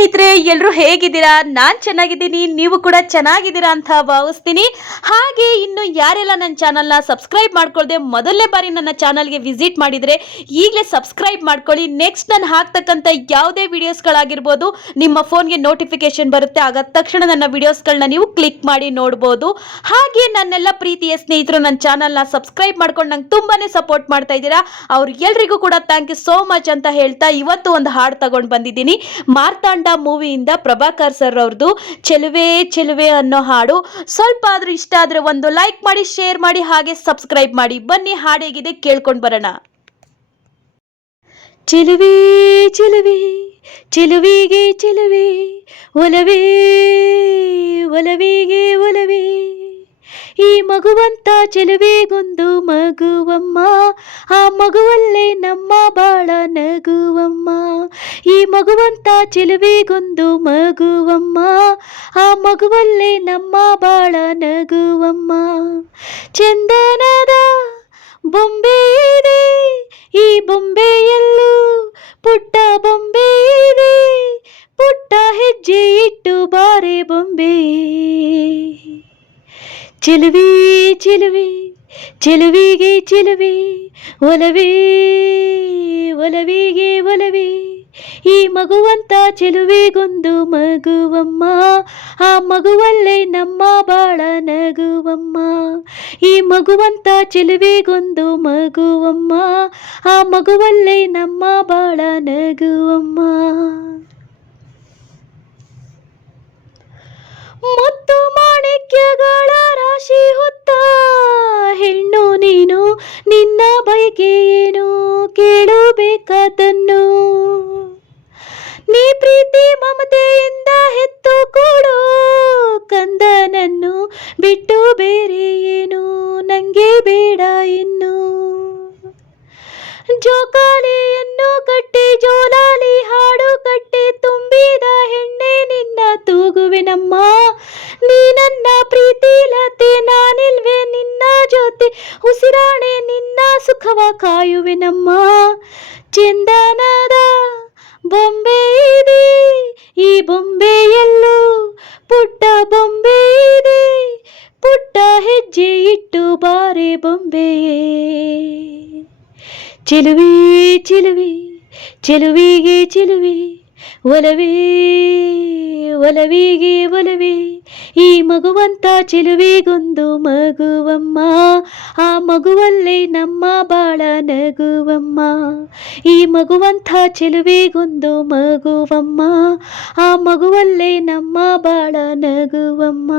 ಸ್ನೇಹಿತರೆ, ಎಲ್ಲರೂ ಹೇಗಿದ್ದೀರಾ? ನಾನು ಚೆನ್ನಾಗಿದ್ದೀನಿ, ನೀವು ಕೂಡ ಚೆನ್ನಾಗಿದ್ದೀರಾ ಅಂತ ಭಾವಿಸ್ತೀನಿ. ಹಾಗೆ ಇನ್ನು ಯಾರೆಲ್ಲ ನನ್ನ ಚಾನಲ್ನ ಸಬ್ಸ್ಕ್ರೈಬ್ ಮಾಡ್ಕೊಳ್ಳದೆ ಮೊದಲನೇ ಬಾರಿ ನನ್ನ ಚಾನಲ್ಗೆ ವಿಸಿಟ್ ಮಾಡಿದರೆ ಈಗಲೇ ಸಬ್ಸ್ಕ್ರೈಬ್ ಮಾಡ್ಕೊಳ್ಳಿ. ನೆಕ್ಸ್ಟ್ ನಾನು ಹಾಕ್ತಕ್ಕಂಥ ಯಾವುದೇ ವಿಡಿಯೋಸ್ಗಳಾಗಿರ್ಬೋದು ನಿಮ್ಮ ಫೋನ್ಗೆ ನೋಟಿಫಿಕೇಶನ್ ಬರುತ್ತೆ. ಆಗ ತಕ್ಷಣ ನನ್ನ ವಿಡಿಯೋಸ್ಗಳನ್ನ ನೀವು ಕ್ಲಿಕ್ ಮಾಡಿ ನೋಡ್ಬೋದು. ಹಾಗೆ ನನ್ನೆಲ್ಲ ಪ್ರೀತಿಯ ಸ್ನೇಹಿತರು ನನ್ನ ಚಾನಲ್ನ ಸಬ್ಸ್ಕ್ರೈಬ್ ಮಾಡ್ಕೊಂಡು ನಂಗೆ ತುಂಬಾ ಸಪೋರ್ಟ್ ಮಾಡ್ತಾ ಇದ್ದೀರಾ. ಅವ್ರು ಎಲ್ರಿಗೂ ಕೂಡ ಥ್ಯಾಂಕ್ ಯು ಸೋ ಮಚ್ ಅಂತ ಹೇಳ್ತಾ ಇವತ್ತು ಒಂದು ಹಾಡು ತಗೊಂಡು ಬಂದಿದ್ದೀನಿ. ಮಾರ್ತಾಂಡ ಮೂವಿಯಿಂದ ಪ್ರಭಾಕರ್ ಸರ್ ಅವ್ರದ್ದು ಚೆಲುವೆ ಚೆಲುವೆ ಅನ್ನೋ ಹಾಡು. ಸ್ವಲ್ಪ ಆದ್ರೂ ಇಷ್ಟ ಆದ್ರೆ ಒಂದು ಲೈಕ್ ಮಾಡಿ, ಶೇರ್ ಮಾಡಿ, ಹಾಗೆ ಸಬ್ಸ್ಕ್ರೈಬ್ ಮಾಡಿ. ಬನ್ನಿ ಹಾಡು ಹೇಗಿದೆ ಕೇಳ್ಕೊಂಡು ಬರೋಣ. ಚೆಲುವೆ ಚೆಲುವೆ ಚೆಲುವಿಗೆ ಚೆಲುವೆ, ಒಲವೇ ಒಲವಿಗೆ ಒಲವೇ, ಈ ಮಗುವಂತ ಚೆಲುವೆಗೊಂದು ಮಗುವಮ್ಮ, ಆ ಮಗುವಲ್ಲೇ ನಮ್ಮ ಬಾಳ ನಗುವಮ್ಮ. ಈ ಮಗುವಂತ ಚೆಲುವೆಗೊಂದು ಮಗುವಮ್ಮ, ಆ ಮಗುವಲ್ಲೇ ನಮ್ಮ ಬಾಳ ನಗುವಮ್ಮ. ಚಂದನದ ಬೊಂಬೆ ಇದೆ, ಈ ಬೊಂಬೆಯಲ್ಲೂ ಪುಟ್ಟ ಬೊಂಬೆ ಇದೆ, ಪುಟ್ಟ ಹೆಜ್ಜೆ ಇಟ್ಟು ಬಾರೆ ಬೊಂಬೆ. ಚೆಲುವೆ ಚೆಲುವೆ ಚೆಲುವಿಗೆ ಚೆಲುವೆ, ಒಲವೇ ಒಲವಿಗೆ ಒಲವೇ, ಈ ಮಗುವಂತ ಚೆಲುವೆಗೊಂದು ಮಗುವಮ್ಮ, ಆ ಮಗುವಲ್ಲೇ ನಮ್ಮ ಬಾಳ ನಗುವಮ್ಮ. ಈ ಮಗುವಂತ ಚೆಲುವೆಗೊಂದು ಮಗುವಮ್ಮ, ಆ ಮಗುವಲ್ಲೇ ನಮ್ಮ ಬಾಳ ನಗುವಮ್ಮ. ಮುತ್ತು ಮಾಣಿಕ್ಯಗಳ ರಾಶಿ ಹೊತ್ತ ಹೆಣ್ಣು ನೀನು, ನಿನ್ನ ಬಯಕೆ ಏನು ಕೇಳಬೇಕಾದನ್ನು. ನೀ ಪ್ರೀತಿ ಮಮತೆಯಿಂದ ಹೆತ್ತು ಕೊಡು ಕಂದನನ್ನು, ಬಿಟ್ಟು ಬೇರೆ ಏನು ನಂಗೆ ಬೇಡ ಇನ್ನು. ಜೋಕಾಲಿಯನ್ನು ಕಟ್ಟಿ ಜೋಲಾಲಿ ಹಾಡು ಕಟ್ಟಿ ತುಂಬಿದ ಹೆಣ್ಣೆ ನಿನ್ನ ತೂಗುವೆನಮ್ಮ. ನೀ ನನ್ನ ಪ್ರೀತಿ ಲತೆ, ನಾನಿಲ್ವೇ ನಿನ್ನ ಜೊತೆ, ಉಸಿರಾಣೆ ನಿನ್ನ ಸುಖವ ಕಾಯುವೆನಮ್ಮ. ಚಂದನದ ಬೊಂಬೆ ಇದೆ, ಈ ಬೊಂಬೆಯಲ್ಲೂ ಪುಟ್ಟ ಬೊಂಬೆ ಇದೆ, ಪುಟ್ಟ ಹೆಜ್ಜೆ ಇಟ್ಟು ಬಾರೆ ಬೊಂಬೆಯೇ. ಚೆಲುವೆ ಚೆಲುವೆ ಚೆಲುವಿಗೆ ಚೆಲುವೆ, ಒಲವೇ ಒಲವಿಗೆ ಒಲವೇ, ಈ ಮಗುವಂತ ಚೆಲುವೆಗೊಂದು ಮಗುವಮ್ಮ, ಆ ಮಗುವಲ್ಲೇ ನಮ್ಮ ಬಾಳ ನಗುವಮ್ಮ. ಈ ಮಗುವಂತ ಚೆಲುವೆಗೊಂದು ಮಗುವಮ್ಮ, ಆ ಮಗುವಲ್ಲೇ ನಮ್ಮ ಬಾಳ ನಗುವಮ್ಮ.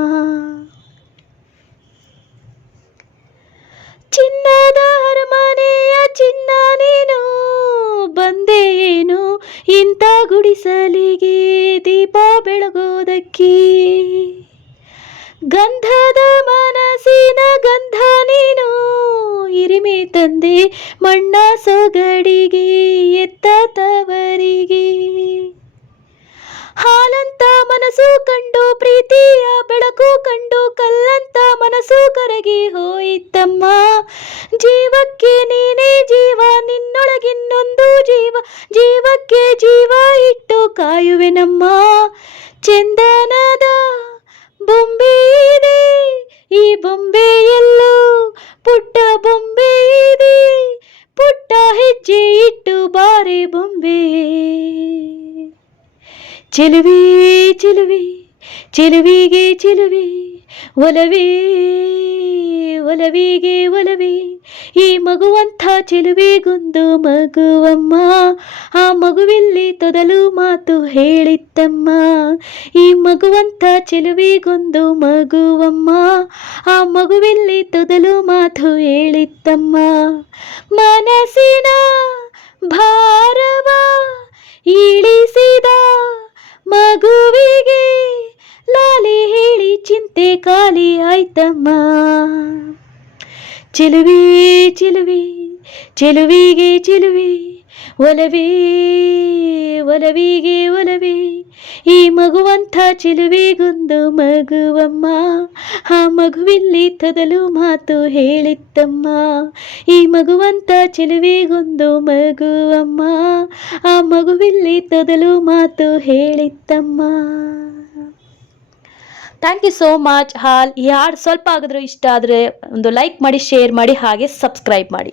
ಚಿನ್ನದ ಅರಮನೆಯ ಚಿನ್ನ ನೀನು, ಬಂದೆ ಏನು ಇಂಥ ಗುಡಿಸಲಿಗೆ ದೀಪ ಬೆಳಗೋದಕ್ಕೆ. ಗಂಧದ ಮನಸ್ಸಿನ ಗಂಧ ನೀನು, ಹಿರಿಮೆ ತಂದೆ ಮಣ್ಣ ಸೊಗಡಿಗೆ ಎತ್ತ ತವರಿಗೆ. ಹಾಲಂತ ಮನಸ್ಸು ಕಂಡು ಪ್ರೀತಿಯ ಬೆಳಕು ಕಂಡು, ಕಲ್ಲಂತ ಮನಸ್ಸು ಕರಗಿ ಹೋಯಿತಮ್ಮ. ಜೀವಕ್ಕೆ ನೀನೇ ಜೀವ, ನಿನ್ನೊಳಗಿನ್ನೊಂದು ಜೀವ, ಜೀವಕ್ಕೆ ಜೀವ ಇಟ್ಟು ಕಾಯುವೆನಮ್ಮ. ಚಂದನದ ಬೊಂಬೆ ಇದೆ, ಈ ಬೊಂಬೆಯಲ್ಲೂ ಪುಟ್ಟ ಬೊಂಬೆ ಇದೆ, ಪುಟ್ಟ ಹೆಜ್ಜೆ ಇಟ್ಟು ಬಾರೆ ಬೊಂಬೆ. ಚೆಲುವೆ ಚೆಲುವೆ ಚೆಲುವಿಗೆ ಚೆಲುವೆ, ಒಲವೇ ಒಲವಿಗೆ ಒಲವೇ, ಈ ಮಗುವಂತ ಚೆಲುವೆಗೊಂದು ಮಗುವಮ್ಮ, ಆ ಮಗುವಿಲ್ಲಿ ತೊದಲು ಮಾತು ಹೇಳಿತ್ತಮ್ಮ. ಈ ಮಗುವಂತ ಚೆಲುವೆಗೊಂದು ಮಗುವಮ್ಮ, ಆ ಮಗುವಿಲ್ಲಿ ತೊದಲು ಮಾತು ಹೇಳಿತ್ತಮ್ಮ. ಮನಸ್ಸಿನ ಭಾರವ ಇಳಿಸಿದ ಮಗುವಿಗೆ ಲಾಲಿ ಹೇಳಿ ಚಿಂತೆ ಖಾಲಿ ಆಯ್ತಮ್ಮ. ಚೆಲುವೆ ಚೆಲುವೆ ಚೆಲುವಿಗೆ ಚೆಲುವೆ, ಒಲವೇ ಒಲವಿಗೆ ಒಲವೇ ಈ ಮಗುವಂಥ ಚಿಲುವೆಗೊಂದು ಮಗುವಮ್ಮ, ಆ ಮಗುವಿಲ್ಲಿ ತೊದಲು ಮಾತು ಹೇಳಿತ್ತಮ್ಮ. ಈ ಮಗುವಂಥ ಚಿಲುವೆಗೊಂದು ಮಗುವಮ್ಮ, ಆ ಮಗುವಿಲ್ಲಿ ತೊದಲು ಮಾತು ಹೇಳಿತ್ತಮ್ಮ. Thank you so much. ಈ ಹಾಡು ಸ್ವಲ್ಪ ಆಗಿದ್ರು ಇಷ್ಟ ಆದರೆ ಒಂದು ಲೈಕ್ ಮಾಡಿ, ಶೇರ್ ಮಾಡಿ, ಹಾಗೆ ಸಬ್ಸ್ಕ್ರೈಬ್ ಮಾಡಿ.